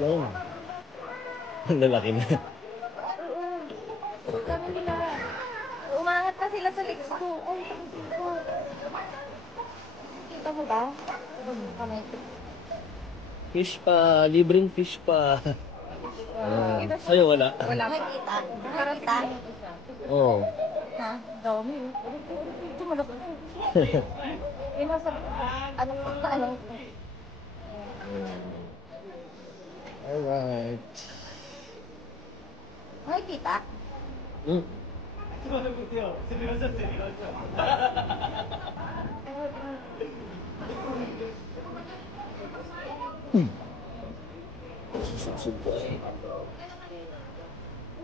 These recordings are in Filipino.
No. Ang lalaki na. Sabi nila, umangat na sila sa legs ko. Ay, kita mo ba? Fish pa, libreng fish pa. Sa'yo wala. Wala pa. Nakita? Oo. Ha? Dami. Ito malaki. Yung nasa, ano? Alright. Nakikita? Hmm.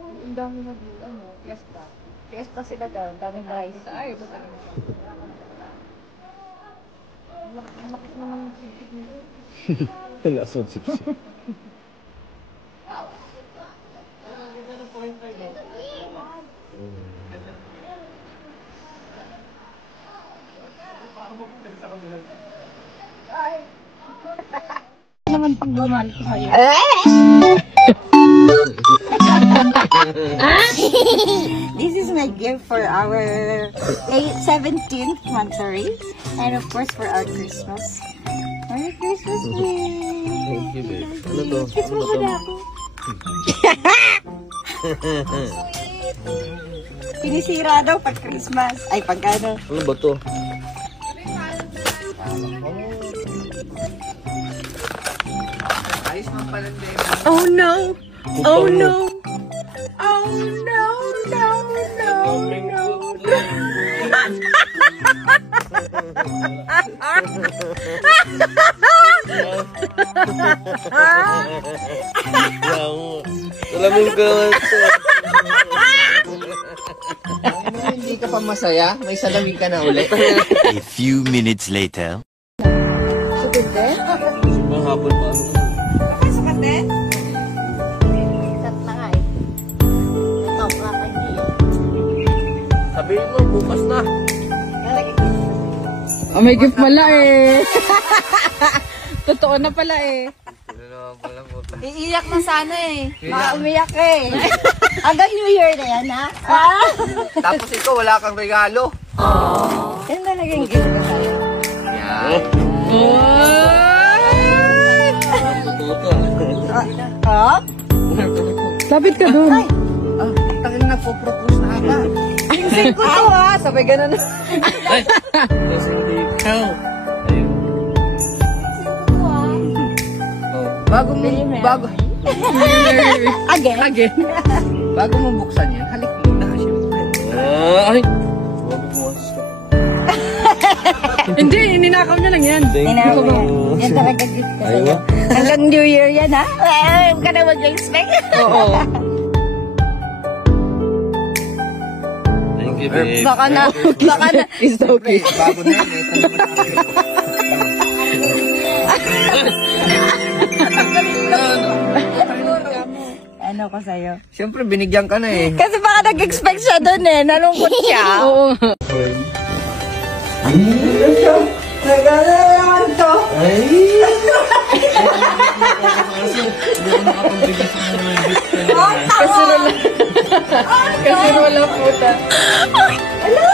Ang dami na fiesta. Fiesta sila daw, ang daming rice. Ay, Malaki naman yung sipig nila. Lasod sipsip. Naman pang bumalik sa'yo. This is my gift for our 17th monthsary, and of course for our Christmas. Merry Christmas, babe! Thank you, babe. Ano to? Kiss mo muna ako. Pinisira daw pag Christmas. Ay, pag ano. Ano ba to? Oh no! Oh no! Oh no! No! No! Salamin ka naman ito. Hindi ka pa masaya? May salamin ka na ulit. A few minutes later. Sukod din? Mga hapon pa. Sukod din? Sat na nga eh. Ito, kakagil. Sabihin mo, bukas na. Oh, may gift pala eh. Totoo na pala eh. Iiyak na sana eh. Baka umiyak eh. Hanggang New Year na yan, ha? Tapos ikaw, wala kang regalo. Yan na naging gift ko sa'yo. Yan. Oh? Lapit ka dun. Ay! Tagal na po-propose na ata. Pinsay ko to, ha? Sabay ganun. Kasi hindi ikaw. Again? Bago mo buksan yan, halik muna siyempre. Ay! Huwag bukas. Hindi, ninakaw niya lang yan. Thank Tinawag you. yan. Yan talaga gift ko sa'yo. Aywa. Hanggang New Year yan, ha? Huwag ka na mag-expect. Oo. Thank you, babe. Baka na. It's okay. Bago na yan, tanong mo sa akin. Ano ko sa'yo? Siyempre, binigyan ka na eh. Kasi baka nag-expect siya dun eh. Nalungkot siya. Oo. Regalo naman to. Ay! Kasi wala puta. Ano?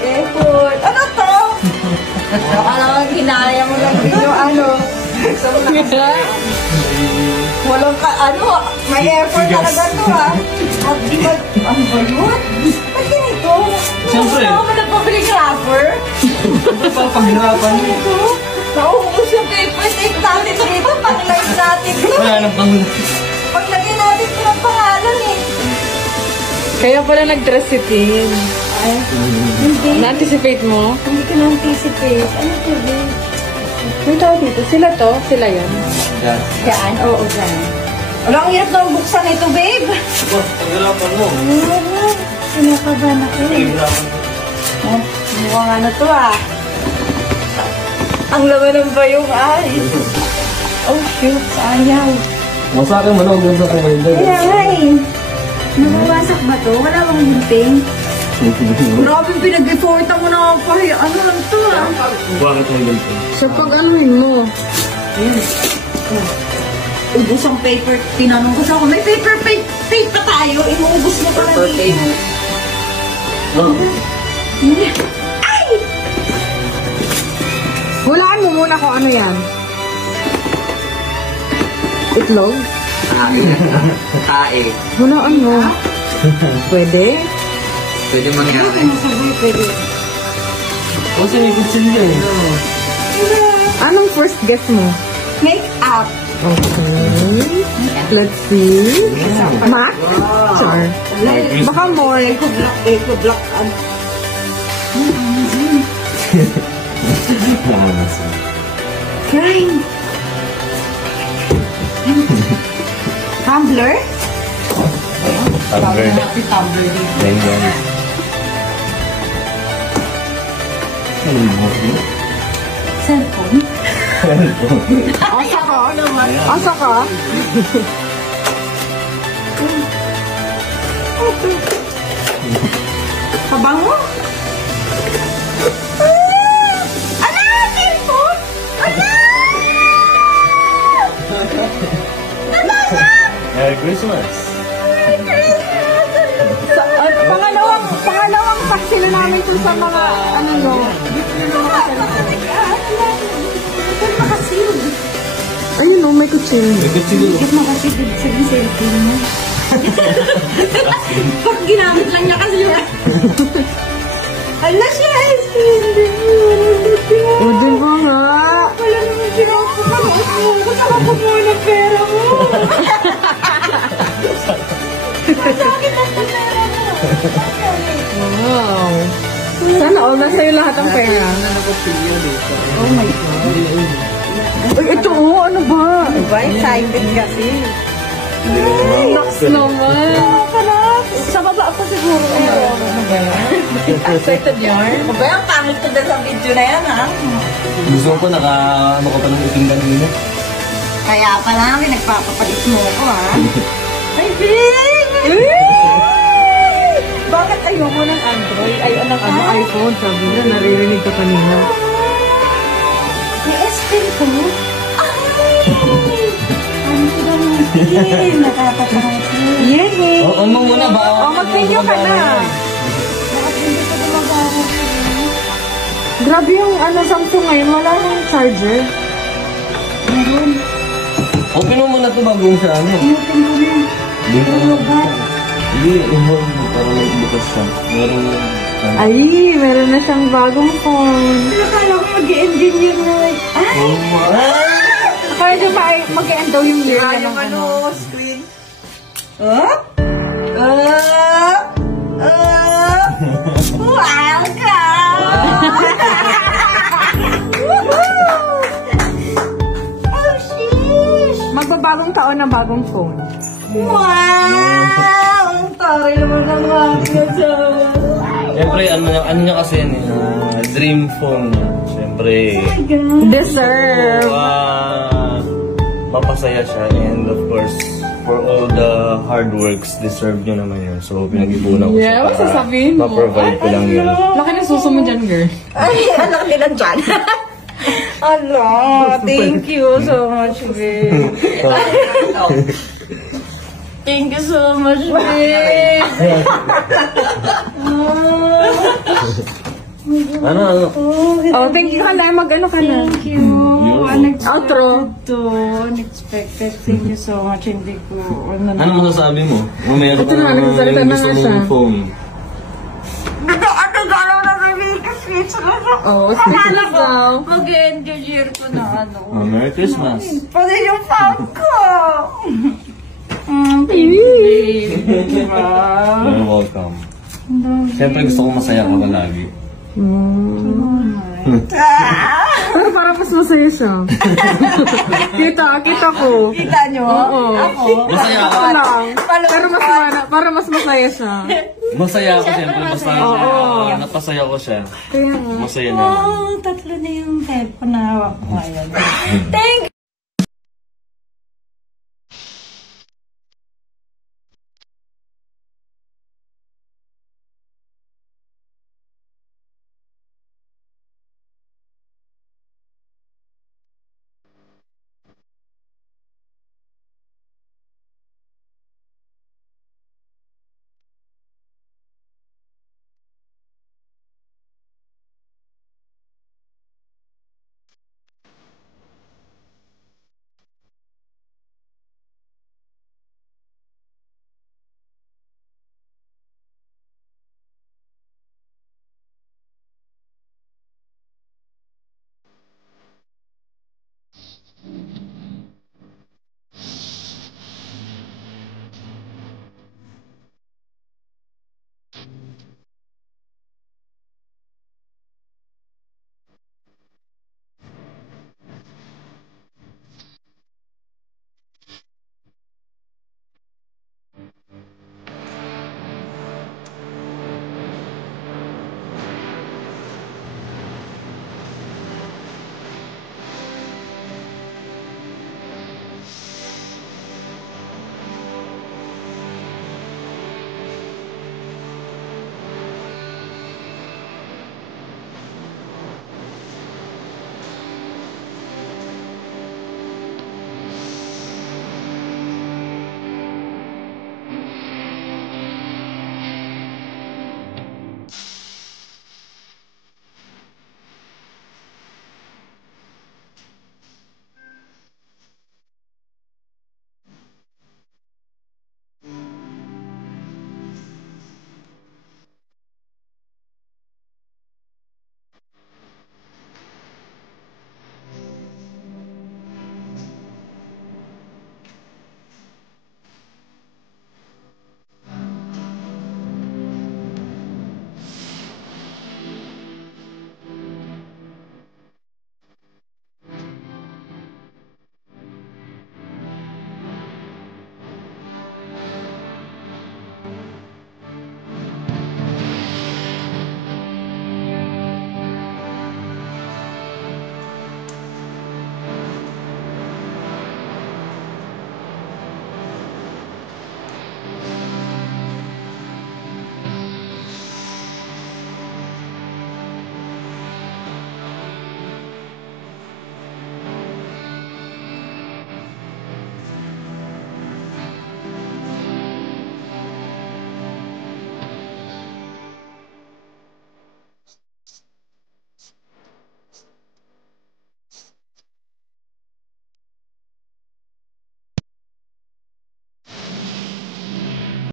Okay, food. Ano to? Baka naman ginaya mo lang din yung ano. Walang ka, ano, may effort talaga to ha. Ano ba yun? Ba't ganito? Siyempre. Ano ba nagpabiling rapper? Parang paghirapan mo. Ito? Nauubos yung paper tape natin dito. Pag-live natin to. Wala nang pangulo. Paglagay natin ito ng pangalan eh. Kaya pala nag-dress si Tin. Ay, hindi. Na-anticipate mo? Hindi ko na-anticipate. Ano to, babe? May tao dito. Sila to? Sila yan? Yan. Diyan? Oo, dyan. Wala, ang hirap na buksan ito, babe. Paghirapan mo. Wala. Kinakabahan ako eh. Paghirapan mo. Oh, mukhang ano to ah. Ang laman ng bayong ay. Oh shoot, ayaw. Masakin mo na, huwag sa akin ngayon. Kaya nga eh. Nabawasak ba to? Wala bang gunting? Grabe, pinag-effortan mo na pa. Ano lang to ah. Bakit mo ganito? So pag anuhin mo. ubus ang paper. Tinanong ko sa ako, may paper plate pa tayo. Inuubos niya pa lang dito. Ay! Hulaan mo muna kung ano yan. Itlog? Tae. Hulaan mo. Pwede? Pwede mangyari. Pwede. Kasi may kutsilyo eh. Anong first guess mo? Make up. Okay. Let's see. Mac? Char. Baka more. Eco block. Crime. Tumbler? Tumbler. Ganyan. Cellphone? Asa ka? Asa ka? Kabango? Ala! Cellphone? Ala! Merry Christmas! Pangalawang pack sila namin kung sa mga, ano no. Ayun no, may kutsilyo. May kutsilyo. Bakit makasigid sa cellphone mo? Pag ginamit lang niya kasi yung... Ala siya! O, di ba nga? Wala naman pinapakalos mo. Gusto ka po mo ng pera mo. Masakit ang pera mo. Wow. Sana all nasa iyo lahat ang pera. Oh my God. Uy, ito oh, ano ba? Diba? Excited kasi. Naks naman. Sa baba pa siguro. Excited yarn? Ba, ang pangit ko dyan sa video na yan, ha? Gusto ko ano ka pa ng iting kanina. Kaya pala kami nagpapapalit mo ko, ha? Ay, babe! Bakit ayoko ng Android? Ayaw ng Ano iPhone, sabi na, naririnig ko kanina. May S10 ko? Ay! Nakatatakot. Yay! O, ano muna ba? Oh, mag-video ka na. Bakit hindi ko gumagawa? Grabe yung Samsung ngayon, wala nang charger. Meron. Open mo muna ito bago sa ano. Open ko na. Hindi mo. Lugar. Hindi, i-hold mo para may bukas siya. Meron Ay, meron na siyang bagong phone. Nakala ko mag-engineer na. Ay! Oh my! Kaya siya pa mag-end daw yung year Ay, na yung ng ano, screen. Huh? Welcome! Oh, sheesh! Magbabagong taon na bagong phone. Wow! Ang taray naman ng mga asawa. Siyempre, ano niya kasi yan eh. Dream phone niya. Siyempre. Deserve. Mapasaya siya. And of course, for all the hard works, deserve niyo naman yun. So, pinag-ipunan ko Yeah, siya what's sasabihin mo? ma-provide ko lang yun. Laki na suso mo dyan, girl. Ay, anak nila dyan. Ano, thank you so much, babe. Thank you so much, babe. Ano? Oh, thank you ka na. Mag-ano ka na. Thank you. Outro. Unexpected. Thank you so much. Hindi ko, Ano masasabi mo? Meron Ito na, nagsasalita na nga siya. phone. Oh, speechless daw. Mag-engineer ko na ano. Oh, Merry Christmas. Pati yung phone ko. You're welcome. Siyempre gusto ko masaya ka lagi. Pero parang mas masaya siya. Kita ko. Kita nyo? Oo. Ako? Masaya Ako ka. lang. Pero mas masaya siya. Masaya ako siyempre. Basta napasaya ko siya. Kaya nga. Masaya na. Oh, tatlo na yung type ko na hawak ko ngayon. Thank